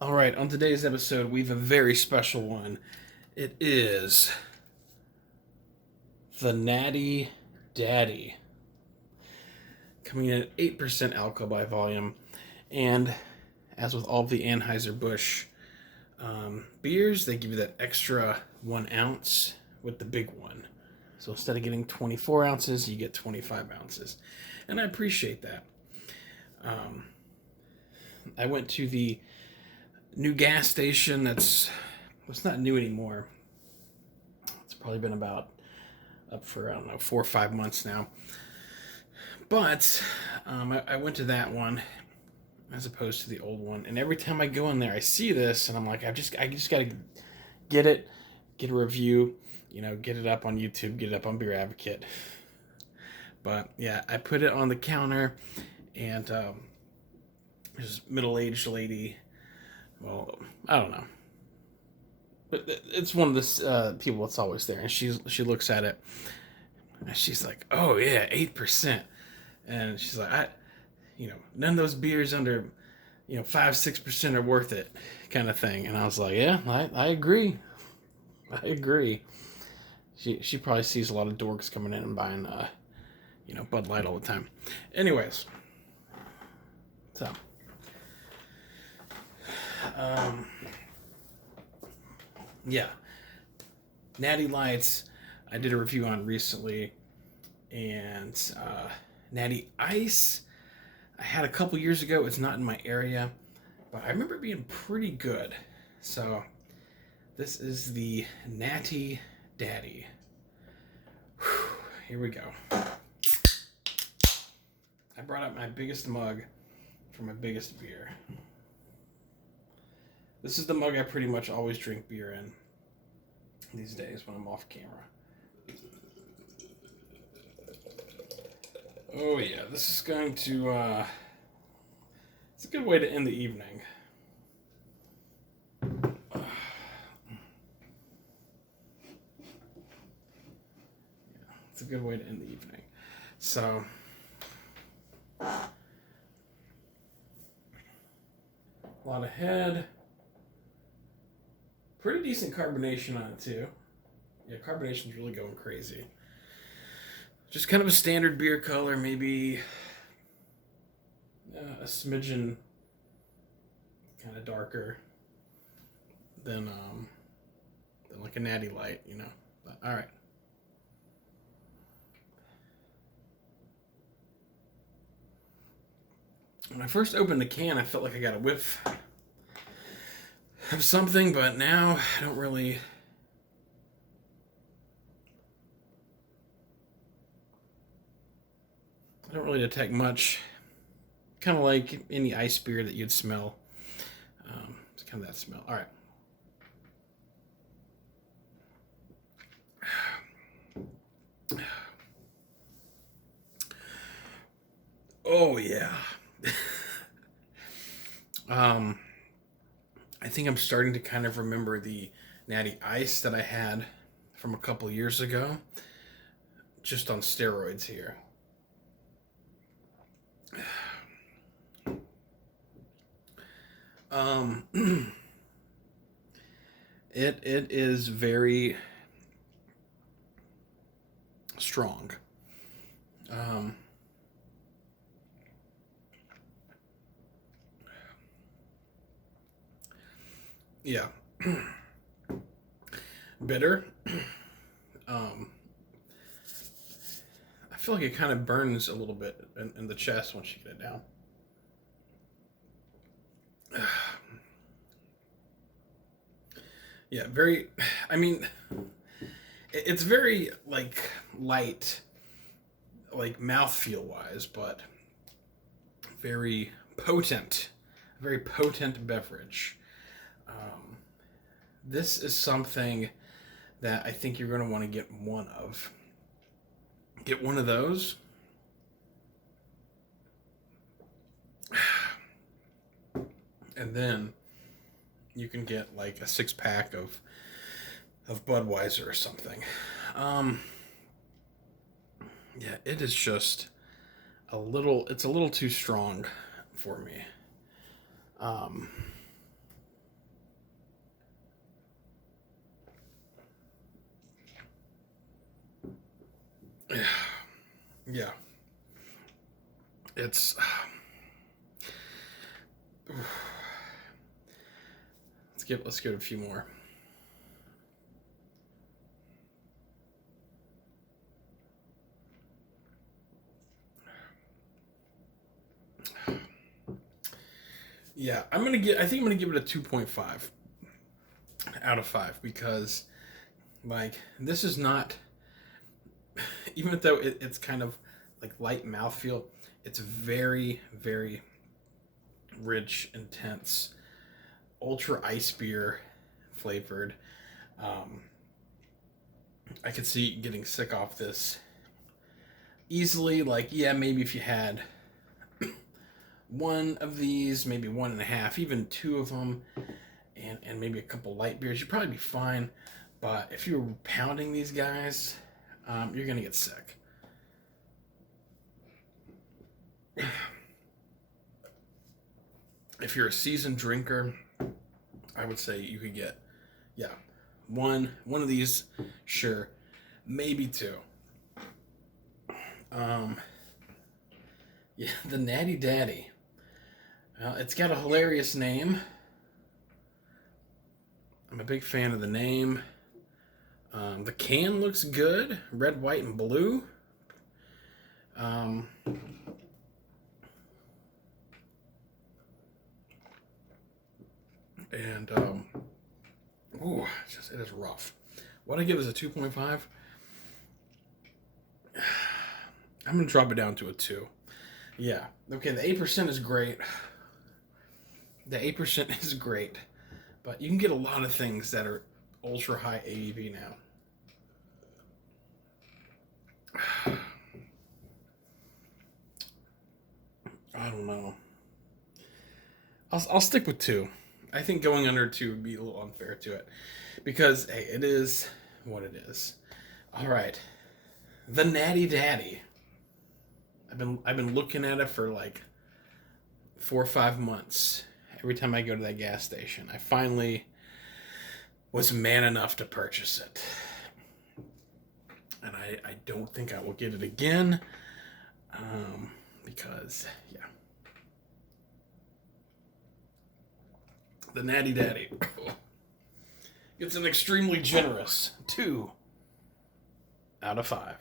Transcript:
All right, on today's episode, we have a very special one. It is the Natty Daddy, coming in at 8% alcohol by volume. And as with all of the Anheuser-Busch beers, they give you that extra 1 ounce with the big one. So instead of getting 24 ounces, you get 25 ounces. And I appreciate that. I went to the new gas station it's not new anymore. It's probably been about up for, I don't know, 4 or 5 months now. But I went to that one as opposed to the old one. And every time I go in there, I see this, and I'm like, I just got to get it, get a review, get it up on YouTube, get it up on Beer Advocate. But yeah, I put it on the counter, and this middle-aged lady. Well, I don't know, but it's one of the people that's always there, and she looks at it, and she's like, "Oh yeah, 8%," and she's like, none of those beers under, 5-6% are worth it, kind of thing. And I was like, yeah, I agree, I agree. She probably sees a lot of dorks coming in and buying, Bud Light all the time. Anyways, so, um, yeah, Natty Lights, I did a review on recently, and Natty Ice, I had a couple years ago. It's not in my area, but I remember it being pretty good. So this is the Natty Daddy. Whew, here we go. I brought out my biggest mug for my biggest beer. This is the mug I pretty much always drink beer in these days when I'm off camera. Oh yeah, this is going to, it's a good way to end the evening. It's a good way to end the evening. So, a lot of head. Pretty decent carbonation on it too. Yeah, carbonation's really going crazy. Just kind of a standard beer color, maybe a smidgen kind of darker than like a Natty Light, But, all right. When I first opened the can, I felt like I got a whiff of something, but now I don't really. I don't really detect much. Kind of like any ice beer that you'd smell. It's kind of that smell. All right. Oh yeah. um, I think I'm starting to kind of remember the Natty Ice that I had from a couple years ago, just on steroids here. Um, it is very strong. Um, yeah, bitter. Um, I feel like it kind of burns a little bit in the chest once you get it down. Yeah, very. I mean, it's very like light, like mouthfeel wise, but very potent, very potent beverage. Um, this is something that I think you're going to want to get one of. Get one of those. And then you can get like a 6 pack of Budweiser or something. Um, yeah, it is just it's a little too strong for me. Um, Yeah. It's let's give it a few more. Yeah, I think I'm gonna give it a 2.5 out of 5 because, like, this is not, even though it's kind of like light mouthfeel, it's very, very rich, intense, ultra ice beer flavored. Um, I could see getting sick off this easily. Like, yeah, maybe if you had one of these, maybe one and a half, even two of them, and maybe a couple light beers, you'd probably be fine. But if you're pounding these guys, you're gonna get sick. If you're a seasoned drinker, I would say you could get, yeah, one of these, sure, maybe two. Yeah, the Natty Daddy. It's got a hilarious name. I'm a big fan of the name. The can looks good, red, white, and blue. And ooh, it is rough. What I give is a 2.5. I'm gonna drop it down to a 2. Yeah. Okay, the 8% is great. The 8% is great, but you can get a lot of things that are ultra high ABV now. I don't know. I'll stick with 2. I think going under 2 would be a little unfair to it, because hey, it is what it is. All right, the Natty Daddy. I've been looking at it for like 4 or 5 months. Every time I go to that gas station, I finally was man enough to purchase it, and I don't think I will get it again, because yeah. The Natty Daddy. It's an extremely generous 2 out of 5.